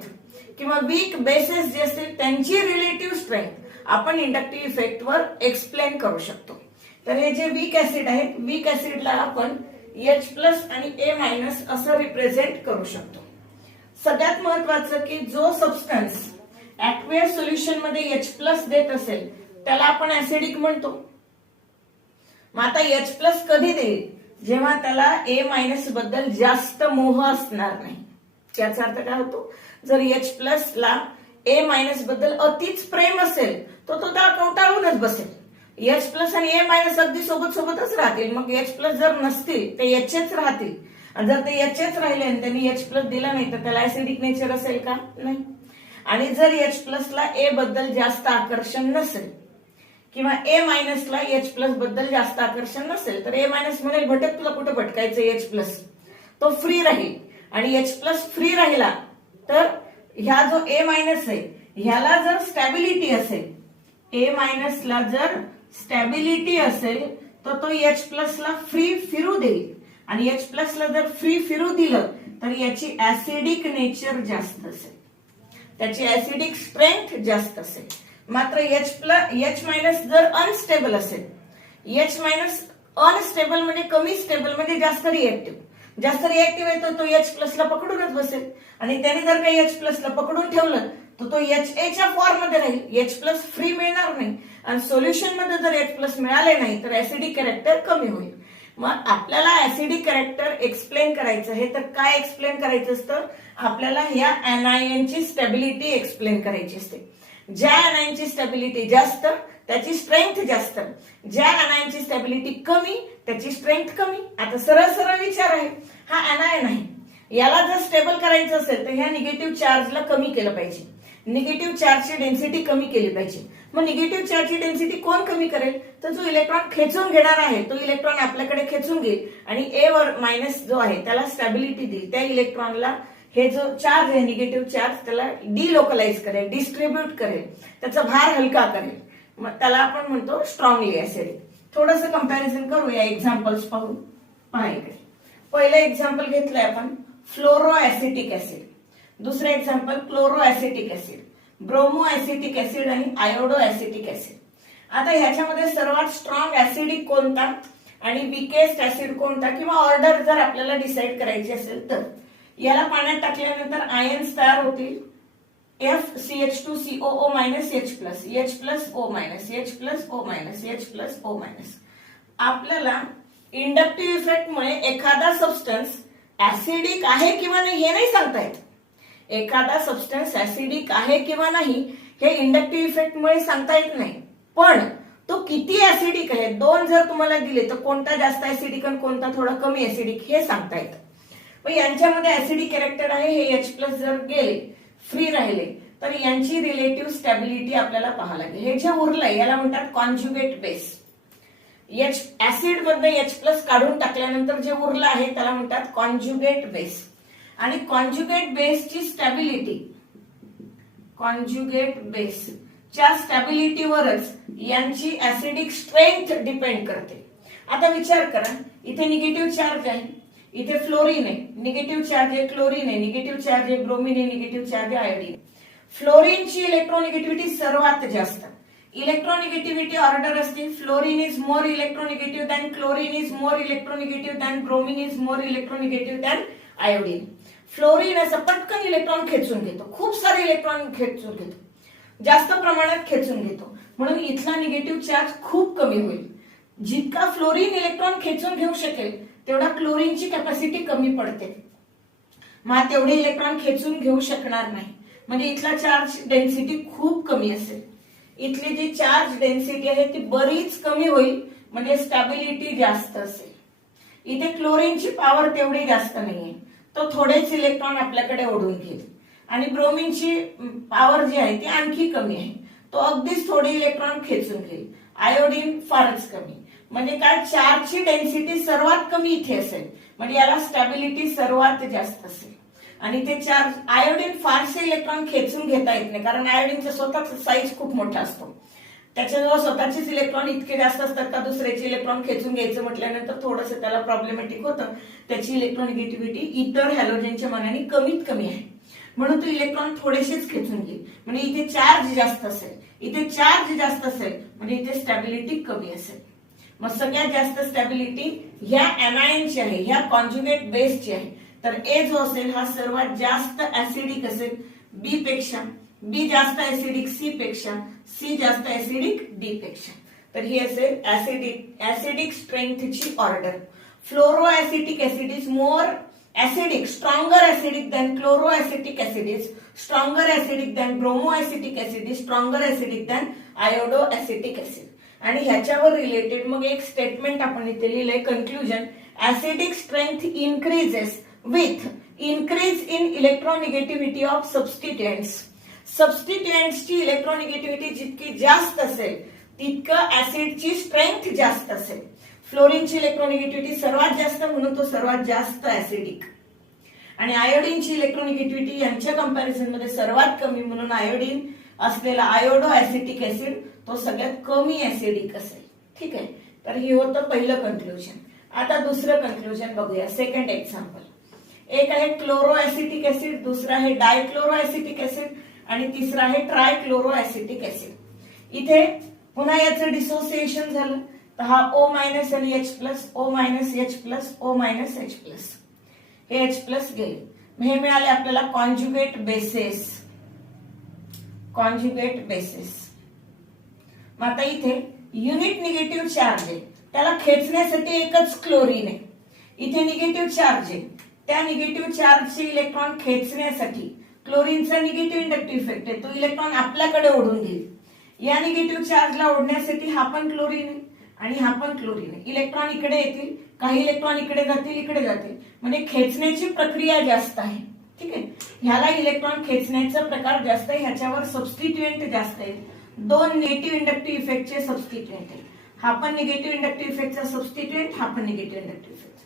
किंवा वीक बेसेस जे असतील त्यांची रिलेटिव्ह स्ट्रेंथ आपण इंडक्टिव्ह इफेक्ट वर एक्सप्लेन करू शकतो. तर हे जे वीक ऍसिड आहेत, वीक ऍसिडला आपण H+ आणि A- असं रिप्रेझेंट करू शकतो. सगळ्यात महत्वाचं की जो सबस्टन्स ऍक्वियस सोल्युशन मध्ये H+ देत असेल त्याला आपण ऍसिडिक म्हणतो. मग आता H+ कधी देईल? जेव्हा त्याला A- बद्दल जास्त मोह असणार नाही. त्याचा अर्थ काय होतो? जर H+ ला A- बद्दल अतिच प्रेम असेल तर तो त्या कवटाळूनच बसेल. H+ आणि A- अगदी सोबत सोबतच राहतील. मग H+ जर नसतील ते Hच राहतील. आणि जर ते Hच राहिले आणि त्यांनी H+ दिला नाही तर त्याला ऍसिडिक नेचर असेल का? नाही. आणि जर H+ ला A बद्दल जास्त आकर्षण नसेल किंवा A- ला H+ बद्दल जास्त आकर्षण नसेल तर A- म्हणेल भटक, तुला कुठे भटकायचं? H+. तो फ्री राहील. आणि H+ फ्री राहिला तर ह्या जो A- आहे ह्याला जर स्टॅबिलिटी असेल, A- ला जर स्टॅबिलिटी असेल तर तो H+ ला फ्री फिरू देईल. आणि H+ ला जर फ्री फिरू दिलं तर याची ऍसिडिक नेचर जास्त असेल, त्याची ऍसिडिक स्ट्रेंथ जास्त असेल. मात्र H- जर अनस्टेबल असेल, H- अनस्टेबल म्हणजे कमी स्टेबल म्हणजे जास्त रिएक्टिव्ह येतो, तो H+ ला पकडूनच बसेल. आणि त्याने जर काही H+ ला पकडून ठेवलं तर तो HA फॉर्म मध्ये राहील. H+ फ्री मिळणार नाही आणि सोल्युशन मध्ये जर H+ मिळाले नाही तर ऍसिडिक कॅरेक्टर कमी होईल. मग आपल्याला ऍसिडिक कॅरेक्टर एक्सप्लेन करायचं आहे तर काय एक्सप्लेन करायचं असतं? आपल्याला ह्या एनायनची स्टॅबिलिटी एक्सप्लेन करायची असते. ज्या एनायनची स्टॅबिलिटी जास्त त्याची स्ट्रेंथ जास्त, ज्या एनायनची स्टॅबिलिटी कमी त्याची स्ट्रेंथ कमी. आता सरळ सरळ विचार आहे, हा एनायन आहे, याला जर स्टेबल करायचं असेल तर ह्या निगेटिव्ह चार्जला कमी केलं पाहिजे, निगेटिव्ह चार्जची डेन्सिटी कमी केली पाहिजे. मग निगेटिव्ह चार्जची डेन्सिटी कोण कमी करेल? तर जो इलेक्ट्रॉन खेचून घेणार आहे तो इलेक्ट्रॉन आपल्याकडे खेचून घेईल आणि A- जो आहे त्याला स्टॅबिलिटी देईल. त्या इलेक्ट्रॉनला हे जो चार्ज आहे निगेटिव्ह चार्ज त्याला डिलोकलाइज करेल, डिस्ट्रीब्यूट करेल, त्याचा भार हलका करेल. मग त्याला आपण म्हणतो स्ट्रॉंगली ऍसिडिक. थोडंसं कंपॅरिझन करूया एक्झाम्पल्स पाहून. पहा इकडे पहिलं एक्झाम्पल घेतलंय आपण फ्लोरो ऍसिटिक ऍसिड. दुसरं example chloro acetic acid, bromo acetic acid आणि आयोडो ऍसिटिक ऍसिड. आता ह्याच्यामध्ये सर्वात स्ट्रॉंग ऍसिडिक कोणता आणि विकेस्ट ऍसिड कोणता किंवा ऑर्डर जर आपल्याला डिसाईड करायची असेल तर याला पाण्यात टाकल्यानंतर आयन्स तयार होतील FCH2COO minus H plus O minus H plus O minus H plus O minus. आपल्याला इंडक्टिव्ह इफेक्टमुळे एखादा सबस्टन्स ऍसिडिक आहे किंवा नाही हे नाही सांगता येत. एखादा सबस्टन्स ऍसिडिक आहे किंवा नाही हे इंडक्टिव्ह इफेक्टमुळे सांगता येत नाही, पण तो किती ऍसिडिक आहे, दोन जर तुम्हाला दिले तर कोणता जास्त ऍसिडिक आणि कोणता थोडा कमी ऍसिडिक हे सांगता येतं. पण यांच्यामध्ये ऍसिडिक कॅरेक्टर आहे हे H प्लस जर गेले फ्री राहिले तर यांची रिलेटिव्ह स्टॅबिलिटी आपल्याला पाहावं लागेल. हे जे उरलंय याला म्हणतात कॉन्जुगेट बेस. ऍसिड मधनं H प्लस काढून टाकल्यानंतर जे उरलं आहे त्याला म्हणतात कॉन्जुगेट बेस. आणि कॉन्जुगेट बेसची स्टॅबिलिटी, कॉन्जुगेट बेसच्या स्टॅबिलिटीवरच यांची ऍसिडिक स्ट्रेंथ डिपेंड करते. आता विचार करा, इथे निगेटिव्ह चार्ज आहे, इथे फ्लोरीन आहे, निगेटिव्ह चार्ज आहे क्लोरीन आहे, निगेटिव्ह चार्ज आहे ब्रोमीन आहे, निगेटिव्ह चार्ज आहे आयोडीन. फ्लोरीनची इलेक्ट्रोनिगेटिव्हिटी सर्वात जास्त. इलेक्ट्रोनिगेटिव्हिटी ऑर्डर असते fluorine is more electronegative than chlorine is more electronegative than bromine is more electronegative than iodine. Fluorine असं पटकन इलेक्ट्रॉन खेचून घेतो, खूप सारे इलेक्ट्रॉन खेचून घेतो, जास्त प्रमाणात खेचून घेतो, म्हणून इथला निगेटिव्ह चार्ज खूप कमी होईल. जितका फ्लोरीन इलेक्ट्रॉन खेचून घेऊ शकेल तेवढा क्लोरीनची कॅपॅसिटी कमी पडते, मग तेवढे इलेक्ट्रॉन खेचून घेऊ शकणार नाही, म्हणजे इथला चार्ज डेन्सिटी खूप कमी असेल. इथली जी चार्ज डेन्सिटी आहे ती बरीच कमी होईल, म्हणजे स्टॅबिलिटी जास्त असेल. इथे क्लोरीनची पॉवर तेवढी जास्त नाहीये, तो थोडेच इलेक्ट्रॉन आपल्याकडे ओढून घेईल. आणि ब्रोमीनची पॉवर जी आहे ती आणखी कमी आहे, तो अगदीच थोडे इलेक्ट्रॉन खेचून घेईल. आयोडीन फारच कमी, म्हणजे काय चार्जची डेन्सिटी सर्वात कमी इथे असेल, म्हणजे याला स्टॅबिलिटी सर्वात जास्त असेल. आणि ते चार्ज आयोडीन फारसे इलेक्ट्रॉन खेचून घेता येत नाही, कारण आयोडीनचा स्वतःचा साईज खूप मोठा असतो, त्याच्याजवळ स्वतःचेच इलेक्ट्रॉन इतके जास्त असतात का दुसऱ्याचे इलेक्ट्रॉन खेचून घ्यायचं म्हटल्यानंतर थोडंसं त्याला प्रॉब्लेमॅटिक होतं. त्याची इलेक्ट्रोनिगेटिव्हिटी इतर हॅलोजनच्या मानाने कमीत कमी आहे, म्हणून तो इलेक्ट्रॉन थोडेसेच खेचून घेईल. म्हणजे इथे चार्ज जास्त असेल, इथे चार्ज जास्त असेल म्हणजे इथे स्टॅबिलिटी कमी असेल. मग सगळ्यात जास्त स्टॅबिलिटी ह्या एनायनची आहे, ह्या कॉन्जुगेट बेसची आहे. तर ए जो असेल हा सर्वात जास्त ऍसिडिक असेल बी पेक्षा, बी जास्त ऍसिडिक सी पेक्षा, सी जास्त ऍसिडिक डी पेक्षा. तर ही असेल ऍसिडिक स्ट्रेंथची order. Fluoroacetic acid is more acidic, stronger acidic than chloroacetic acid is stronger acidic than bromoacetic acid is stronger acidic than iodoacetic acid. आणि ह्याच्यावर रिलेटेड मग एक स्टेटमेंट आपण इथे लिहिलंय conclusion. Acidic strength increases with increase in electronegativity of substituents. सबस्टिट्युएंट्सची इलेक्ट्रोनिगेटिव्हिटी जितकी जास्त असेल तितकं ऍसिडची स्ट्रेंथ जास्त असेल. फ्लोरीनची इलेक्ट्रोनिगेटिव्हिटी सर्वात जास्त म्हणून तो सर्वात जास्त ऍसिडिक, आणि आयोडीनची इलेक्ट्रोनिगेटिव्हिटी यांच्या कंपॅरिझन मध्ये सर्वात कमी म्हणून आयोडीन असलेला आयोडो ऍसिटिक ऍसिड तो सगळ्यात कमी ऍसिडिक असेल. ठीक आहे, तर हे होतं पहिलं कन्क्लुजन. आता दुसरं कन्क्लुजन बघूया. सेकंड एक्झाम्पल, एक आहे क्लोरो ऍसिटिक ऍसिड, दुसरा आहे डायक्लोरो ऍसिटिक ऍसिड आणि तिसरा आहे ट्रायक्लोरो ऍसिटिक ऍसिड. इथे पुन्हा याचं डिसोसिएशन झालं तर हा O मायनस आणि H plus, O minus H plus, O minus H plus, हे H प्लस गेले. हे मिळाले आपल्याला कॉन्जुगेट बेसेस. Conjugate bases. मग आता इथे युनिट निगेटिव्ह चार्ज आहे, त्याला खेचण्यासाठी एकच क्लोरीन आहे. इथे निगेटिव्ह चार्ज आहे, त्या निगेटिव्ह चार्जचे इलेक्ट्रॉन खेचण्यासाठी क्लोरीनचा निगेटिव्ह इंडक्टिव्ह इफेक्ट आहे, तो इलेक्ट्रॉन आपल्याकडे ओढून घेईल. या निगेटिव्ह चार्जला ओढण्यासाठी हा पण क्लोरीन आहे आणि हा पण क्लोरीन आहे. इलेक्ट्रॉन इकडे येतील, काही इलेक्ट्रॉन इकडे जातील, इकडे जातील, म्हणजे खेचण्याची प्रक्रिया जास्त आहे. ठीक आहे, ह्याला इलेक्ट्रॉन खेचण्याचा प्रकार जास्त आहे, ह्याच्यावर सबस्टिट्युएंट जास्त आहे. दोन निगेटिव्ह इंडक्टिव्ह इफेक्टचे सबस्टिट्युएंट आहे. हा पण निगेटिव्ह इंडक्टिव्ह इफेक्टचा सबस्टिट्युएंट, हा पण निगेटिव्ह इंडक्टिव्ह इफेक्ट.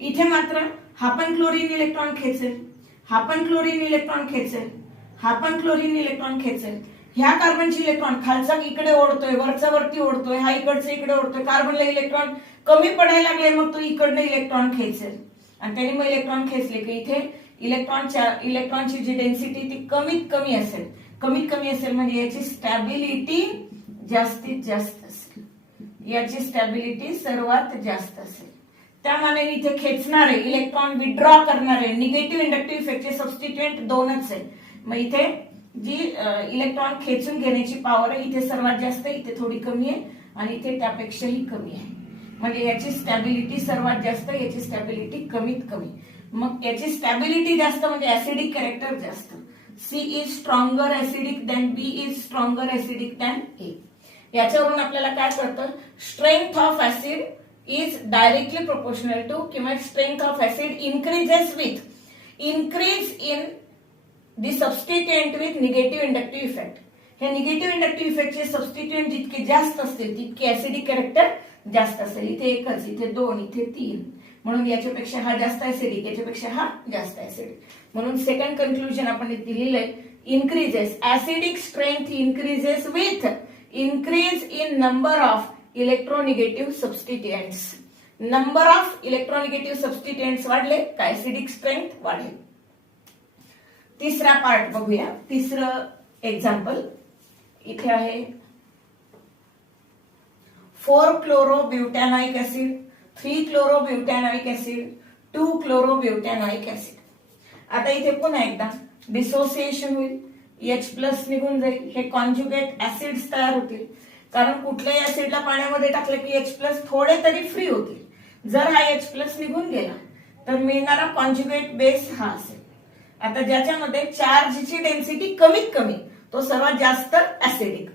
इथे मात्र हा पण क्लोरीन इलेक्ट्रॉन खेचेल, हा पण क्लोरीन इलेक्ट्रॉन खेचेल, हा पण क्लोरीन इलेक्ट्रॉन खेचेल. ह्या कार्बनची इलेक्ट्रॉन खालचा इकडे ओढतोय, वरचा वरती ओढतोय, हा इकडचा इकडे ओढतोय. कार्बनला इलेक्ट्रॉन कमी पडायला लागले, मग तो इकडनं इलेक्ट्रॉन खेचेल आणि त्याने मग इलेक्ट्रॉन खेचले की इथे इलेक्ट्रॉनची जी डेन्सिटी ती कमीत कमी असेल. कमीत कमी असेल म्हणजे याची स्टॅबिलिटी जास्तीत जास्त असेल. याची स्टॅबिलिटी सर्वात जास्त असेल. त्या मानाने इथे खेचणारे इलेक्ट्रॉन विड्रॉ करणारे निगेटिव्ह इंडक्टिव्ह इफेक्टचे सबस्टिट्युएंट दोनच आहे. मग इथे जी इलेक्ट्रॉन खेचून घेण्याची पॉवर आहे इथे सर्वात जास्त आहे, इथे थोडी कमी आहे आणि इथे त्यापेक्षाही कमी आहे. म्हणजे याची स्टॅबिलिटी सर्वात जास्त, याची स्टॅबिलिटी कमीत कमी. मग याची स्टॅबिलिटी जास्त म्हणजे ऍसिडिक कॅरेक्टर जास्त. C is stronger acidic than B is stronger acidic than A. याच्यावरून आपल्याला काय कळतं, strength of acid is directly proportional to किंवा strength of acid increases with increase in the substituent with negative inductive effect. हे निगेटिव्ह इंडक्टिव्ह इफेक्टचे सबस्टिट्युएंट जितके जास्त असतील तितके ऍसिडिक कॅरेक्टर जास्त असेल. इथे एकच, इथे दोन, इथे तीन, म्हणून याच्यापेक्षा हा जास्त ऍसिडिक, याच्यापेक्षा हा जास्त ऍसिडिक. म्हणून सेकंड कन्क्लुजन आपण इथे लिहिलंय, increases acidic strength increases with increase in number of electronegative substituents. Number of electronegative substituents वाढले का ऍसिडिक स्ट्रेंथ वाढेल. तिसरा पार्ट बघूया. तिसरं एक्झाम्पल इथे आहे 4-chloro-butanoic acid, 3-chloro-butanoic acid, 2-chloro-butanoic acid. आता इथे पुन्हा एकदा डिसोसिएशन होईल, H+ निघून जाईल, हे कॉन्जुगेट ऍसिड्स तयार होतील. कारण कुठल्याही ऍसिडला पाण्यामध्ये टाकलं की H+ थोडे तरी फ्री होतील. जर हा H+ निघून गेला तर मिळणारा कॉन्जुगेट बेस हा असेल. आता ज्याच्यामध्ये चार्जची डेन्सिटी कमीत कमी तो सर्वात जास्त ऍसिडिक.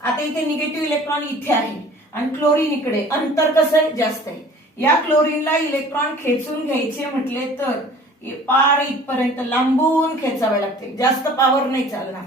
आता इथे निगेटिव्ह इलेक्ट्रॉन इथे आहे आणि क्लोरीन इकडे, अंतर कसं जास्त आहे. या क्लोरीनला इलेक्ट्रॉन खेचून घ्यायचे म्हटले तर पार इथपर्यंत लांबून खेचावे लागते, जास्त पॉवर नाही चालणार.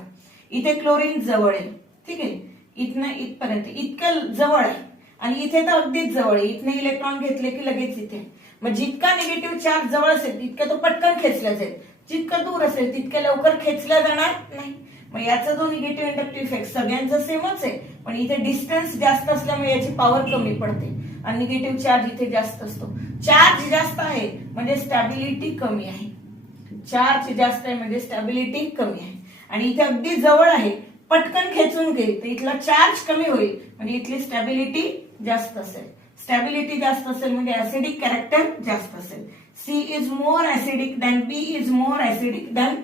इथे क्लोरीन जवळ आहे, ठीक आहे, इथनं इथपर्यंत इतकं जवळ आहे आणि इथे तर अगदीच जवळ आहे. इथनं इलेक्ट्रॉन घेतले की लगेच इथे. मग जितका निगेटिव्ह चार्ज जवळ असेल तितकं तो पटकन खेचला जाईल, जितकं दूर असेल तितकं लवकर खेचला जाणार नाही. मग याचा जो निगेटिव्ह इंडक्टिव्ह इफेक्ट सगळ्यांचा सेमच आहे, पण इथे डिस्टन्स जास्त असल्यामुळे याची पॉवर कमी पडते आणि निगेटिव्ह चार्ज इथे जास्त असतो. चार्ज जास्त आहे म्हणजे स्टॅबिलिटी कमी आहे. चार्ज जास्त आहे म्हणजे स्टॅबिलिटी कमी आहे आणि इथे अगदी जवळ आहे, पटकन खेचून घेईल तर इथला चार्ज कमी होईल म्हणजे इथली स्टॅबिलिटी जास्त असेल. स्टॅबिलिटी जास्त असेल म्हणजे ऍसिडिक कॅरेक्टर जास्त असेल. C is more acidic than B is more acidic than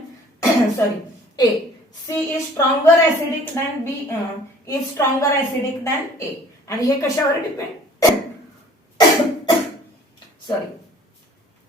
sorry A. C is stronger acidic than B is stronger acidic than A. आणि हे कशावर डिपेंड सॉरी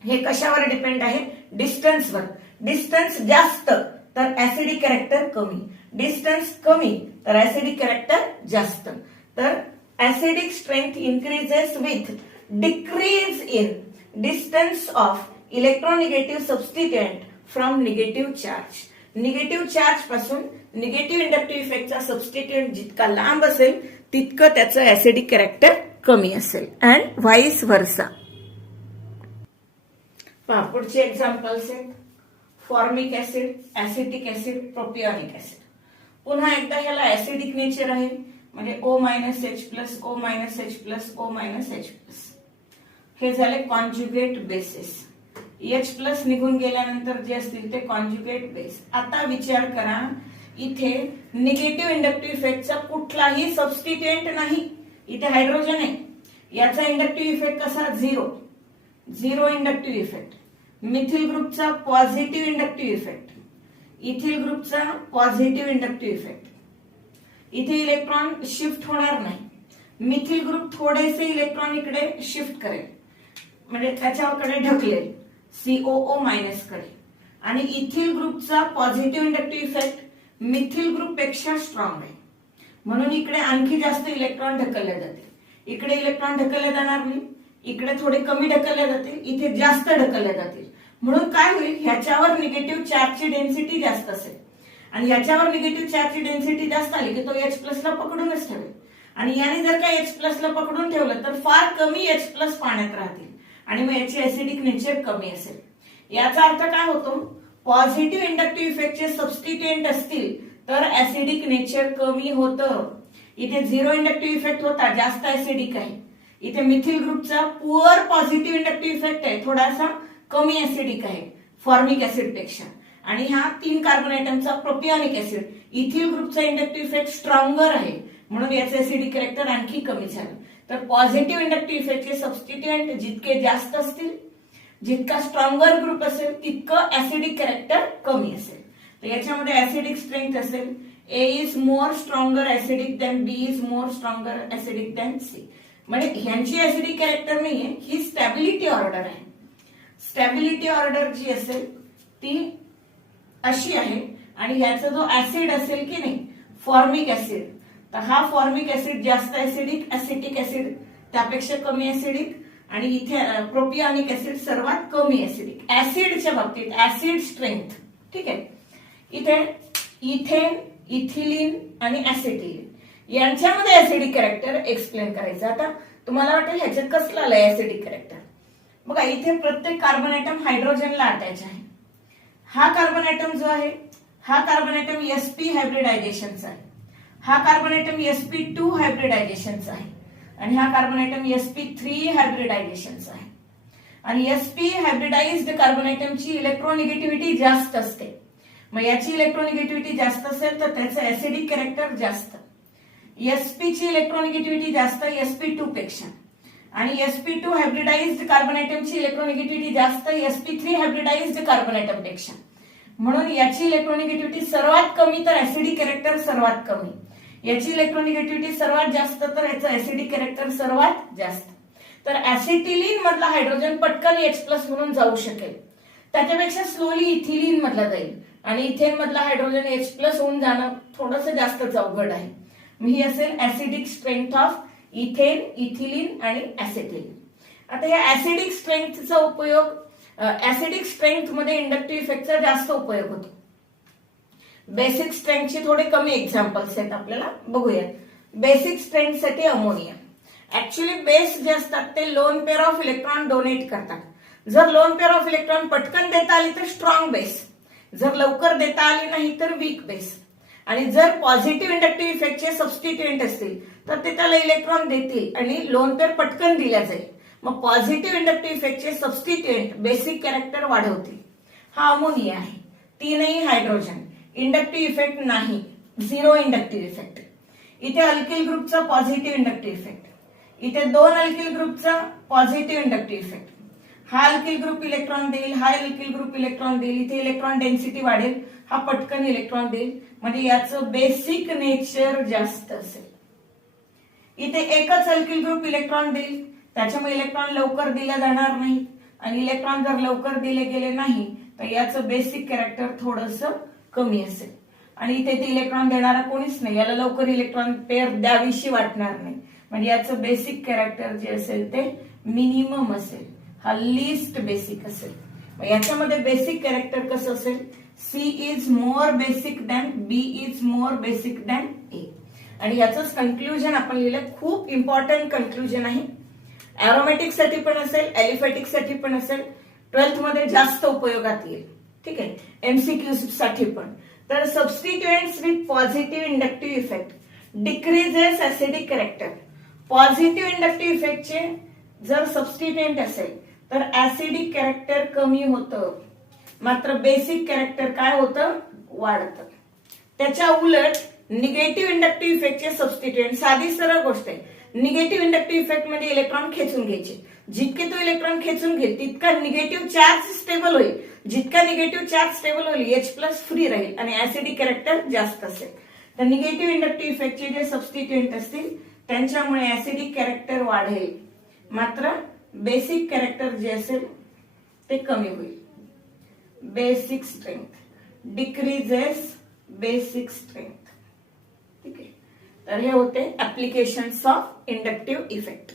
हे कशावर डिपेंड आहे, डिस्टन्सवर. डिस्टन्स जास्त तर ऍसिडिक कॅरेक्टर कमी, डिस्टन्स कमी तर ऍसिडिक कॅरेक्टर जास्त. तर acidic strength increases with decrease in distance of electronegative substituent from negative charge. Negative charge पासून निगेटिव्ह इंडक्टिव्ह इफेक्टचा सबस्टिट्युएंट जितका लांब असेल तितकं त्याचं ऍसिडिक कॅरेक्टर कमी असेल अँड व्हाईस व्हर्सा. पुढचे एक्झाम्पल्स आहेत formic acid, acetic acid, propionic acid. पुन्हा एकदा ह्याला ऍसिडिक नेचर आहे म्हणजे O-H+, O-H+, O-H+. हे झाले कॉन्जुगेट बेसिस. H+ निघून गेल्यानंतर जे असतील ते कॉन्जुगेट बेस. आता विचार करा इथे निगेटिव्ह इंडक्टिव्ह इफेक्टचा कुठलाही सबस्टिट्युएंट नाही. इथे हायड्रोजन आहे, याचा इंडक्टिव्ह इफेक्ट कसा, झिरो इंडक्टिव्ह इफेक्ट. मिथिल ग्रुपचा पॉझिटिव्ह इंडक्टिव्ह इफेक्ट, इथिल ग्रुपचा पॉझिटिव्ह इंडक्टिव्ह इफेक्ट. इथे इलेक्ट्रॉन शिफ्ट होणार नाही. मिथिल ग्रुप थोडेसे इलेक्ट्रॉन इकडे शिफ्ट करेल म्हणजे त्याच्याकडे ढकलेल COO- कडे. आणि इथिल ग्रुपचा positive inductive effect methyl group पेक्षा स्ट्रॉंग आहे म्हणून इकडे आणखी जास्त इलेक्ट्रॉन ढकलले जातील. इकडे इलेक्ट्रॉन ढकलले जाणार नाही, इकडे थोडे कमी ढकलले जातील, इथे जास्त ढकलले जातील. म्हणून काय होईल, ह्याच्यावर निगेटिव्ह चार्जची डेन्सिटी जास्त असेल आणि ह्याच्यावर निगेटिव्ह चार्जची डेन्सिटी जास्त आली की तो H+ ला पकडूनच ठेवेल. आणि याने जर का H+ ला पकडून ठेवलं तर फार कमी H+ पाण्यात राहतील आणि मग याची ऍसिडिक नेचर कमी असेल. याचा अर्थ काय होतो, पॉझिटिव्ह इंडक्टिव्ह इफेक्टचे सबस्टिट्युएंट असतील तर ऍसिडिक नेचर कमी होतं. इथे झिरो इंडक्टिव्ह इफेक्ट होता, जास्त ऍसिडिक आहे. इथे मिथिल ग्रुपचा पुअर पॉझिटिव्ह इंडक्टिव्ह इफेक्ट आहे, थोडासा कमी ऍसिडिक आहे. फॉर्मिक ऍसिड पेक्षा. आणि ह्या 3 कार्बन आयटमचा प्रोपिऑनिक ऍसिड इथिल ग्रुपचा इंडक्टिव्ह इफेक्ट स्ट्रॉंगर आहे, म्हणून याचे ऍसिडिक कॅरेक्टर आणखी कमी झालं. तर पॉझिटिव्ह इंडक्टिव्ह इफेक्टचे सबस्टिट्युएंट जितके जास्त असतील, जितका स्ट्रॉंगर ग्रुप असेल तितकं ऍसिडिक कॅरेक्टर कमी असेल. तर याच्यामध्ये ऍसिडिक स्ट्रेंथ असेल A is more stronger acidic than B is more stronger acidic than C. म्हणजे ह्यांची ऍसिडिक कॅरेक्टर नाहीये, ही स्टॅबिलिटी ऑर्डर आहे. स्टॅबिलिटी ऑर्डर जी असेल ती अशी आहे. आणि ह्याचा जो ऍसिड असेल की नाही फॉर्मिक ऍसिड, तर हा फॉर्मिक ऍसिड जास्त ऍसिडिक, ऍसिटिक ऍसिड त्यापेक्षा कमी ऍसिडिक, आणि इथे प्रोपिऑनिक ऍसिड सर्वात कमी ऍसिडिक. ऍसिडच्या बाबतीत ऍसिड स्ट्रेंथ ठीक आहे. इथे इथेन, इथिलीन आणि ऍसिटिलीन यांच्यामध्ये ऍसिडिक कॅरेक्टर एक्सप्लेन करायचं. आता तुम्हाला वाटेल ह्याच्यात कसलं आलंय ऍसिडिक कॅरेक्टर. बघा इथे प्रत्येक कार्बन आयटम हायड्रोजनला अटॅच आहे. हा कार्बन आयटम जो आहे हा कार्बन आयटम sp हायब्रिडायझेशनचा आहे, हा कार्बन आयटम sp2 हायब्रिडायझेशनचा आहे, आणि हा कार्बन आयटम sp3 हायब्रिडायझेशनचा आहे. आणि sp हायब्रिडाइज्ड कार्बन आयटमची इलेक्ट्रोनिगेटिव्हिटी जास्त असते. मग याची इलेक्ट्रोनिगेटिव्हिटी जास्त असेल तर त्याचं ऍसिडिक कॅरेक्टर जास्त. sp ची इलेक्ट्रोनिगेटिव्हिटी जास्त sp2 पेक्षा, आणि sp2 हायब्रिडाइज्ड कार्बन आयटमची इलेक्ट्रोनिगेटिव्हिटी जास्त sp3 हायब्रिडाइज्ड कार्बन आयटम पेक्षा. म्हणून याची इलेक्ट्रोनिगेटिव्हिटी सर्वात कमी तर ऍसिडिक कॅरेक्टर सर्वात कमी, याची इलेक्ट्रोनिगेटिव्हिटी सर्वात जास्त तर याचं ऍसिडिक कॅरेक्टर सर्वात जास्त. तर ऍसिटिलीन मधला हायड्रोजन पटकन H+ म्हणून जाऊ शकेल, त्याच्यापेक्षा स्लोली इथिलीन मधला जाईल, आणि इथेन मधला हायड्रोजन H+ होऊन जाणं थोडंसं जास्तच अवघड आहे. ही असेल acidic strength of ethane, ethylene आणि ऍसिटिलीन. आता या ऍसिडिक स्ट्रेंथचा उपयोग, ऍसिडिक स्ट्रेंथ मध्ये इंडक्टिव्ह इफेक्टचा जास्त उपयोग होतो. बेसिक स्ट्रेंथचे थोडे कमी एक्झाम्पल्स आहेत आपल्याला, बघूया. बेसिक स्ट्रेंथसाठी अमोनिया. ऍक्च्युली बेस जे असतात ते lone pair of electron donate करतात. जर लोन पेअर ऑफ इलेक्ट्रॉन पटकन देता आली तर स्ट्रॉंग बेस, जर लवकर देता आली नाही तर वीक बेस. आणि जर पॉझिटिव्ह इंडक्टिव्ह इफेक्टचे सबस्टिट्युएंट असतील तर ते त्याला इलेक्ट्रॉन देतील आणि लोन पेअर पटकन दिला जाईल. मग पॉझिटिव्ह इंडक्टिव्ह इफेक्टचे सबस्टिट्युएंट बेसिक कॅरेक्टर वाढवतील. हा अमोनिया आहे. 3ही हायड्रोजन, इंडक्टिव्ह इफेक्ट नाही, 0 इंडक्टिव्ह इफेक्ट. इथे अल्किल ग्रुपचा पॉझिटिव्ह इंडक्टिव्ह इफेक्ट, इथे 2 अल्किल ग्रुपचा पॉझिटिव्ह इंडक्टिव्ह इफेक्ट. हा अल्किल ग्रुप इलेक्ट्रॉन देईल, हा अल्किल ग्रुप इलेक्ट्रॉन देईल, इथे इलेक्ट्रॉन डेन्सिटी वाढेल, हा पटकन इलेक्ट्रॉन देईल, म्हणजे याचं बेसिक नेचर जास्त असेल. इथे एकच अल्किल ग्रुप इलेक्ट्रॉन देईल, त्याच्यामुळे इलेक्ट्रॉन लवकर दिला जाणार नाही, आणि इलेक्ट्रॉन जर लवकर दिले गेले नाही तर याचं बेसिक कॅरेक्टर थोडंसं कमी असेल. आणि इथे ते इलेक्ट्रॉन देणारा कोणीच नाही, याला लवकर इलेक्ट्रॉन पेअर द्यावीशी वाटणार नाही, म्हणजे याचं बेसिक कॅरेक्टर जे असेल ते मिनिमम असेल, हा लिस्ट बेसिक असेल. याच्यामध्ये बेसिक कॅरेक्टर कसं असेल, C is more basic than B is more basic than A. आणि याचंच कन्क्लुजन आपण लिहिलं, खूप इम्पॉर्टंट कन्क्लुजन आहे. अरोमॅटिक साठी पण असेल, एलिफॅटिक साठी पण असेल, 12th मध्ये जास्त उपयोगात येईल. ठीक आहे, MCQ साठी पण. तर substituents with positive inductive effect decreases acidic character. Positive inductive इफेक्टचे जर सबस्टिट्युएंट असेल तर ऍसिडिक कॅरेक्टर कमी होतं, मात्र बेसिक कॅरेक्टर काय होतं, वाढतं. त्याच्या उलट निगेटिव्ह इंडक्टिव्ह इफेक्टचे सबस्टिट्युएंट, साधी सरळ गोष्ट आहे, निगेटिव्ह इंडक्टिव्ह इफेक्ट मध्ये इलेक्ट्रॉन खेचून घ्यायचे. जितके तो इलेक्ट्रॉन खेचून घेईल तितका निगेटिव्ह चार्ज स्टेबल होईल, जितका निगेटिव्ह चार्ज स्टेबल होईल H+ फ्री राहील आणि ऍसिडिक कॅरेक्टर जास्त असेल. तर निगेटिव्ह इंडक्टिव्ह इफेक्टचे जे सबस्टिट्युएंट असतील त्यांच्यामुळे ऍसिडिक कॅरेक्टर वाढेल, मात्र बेसिक कॅरेक्टर जे असेल ते कमी होईल. Basic strength decreases basic strength. ठीक आहे, तर हे होते ऍप्लिकेशन्स ऑफ इंडक्टिव्ह इफेक्ट.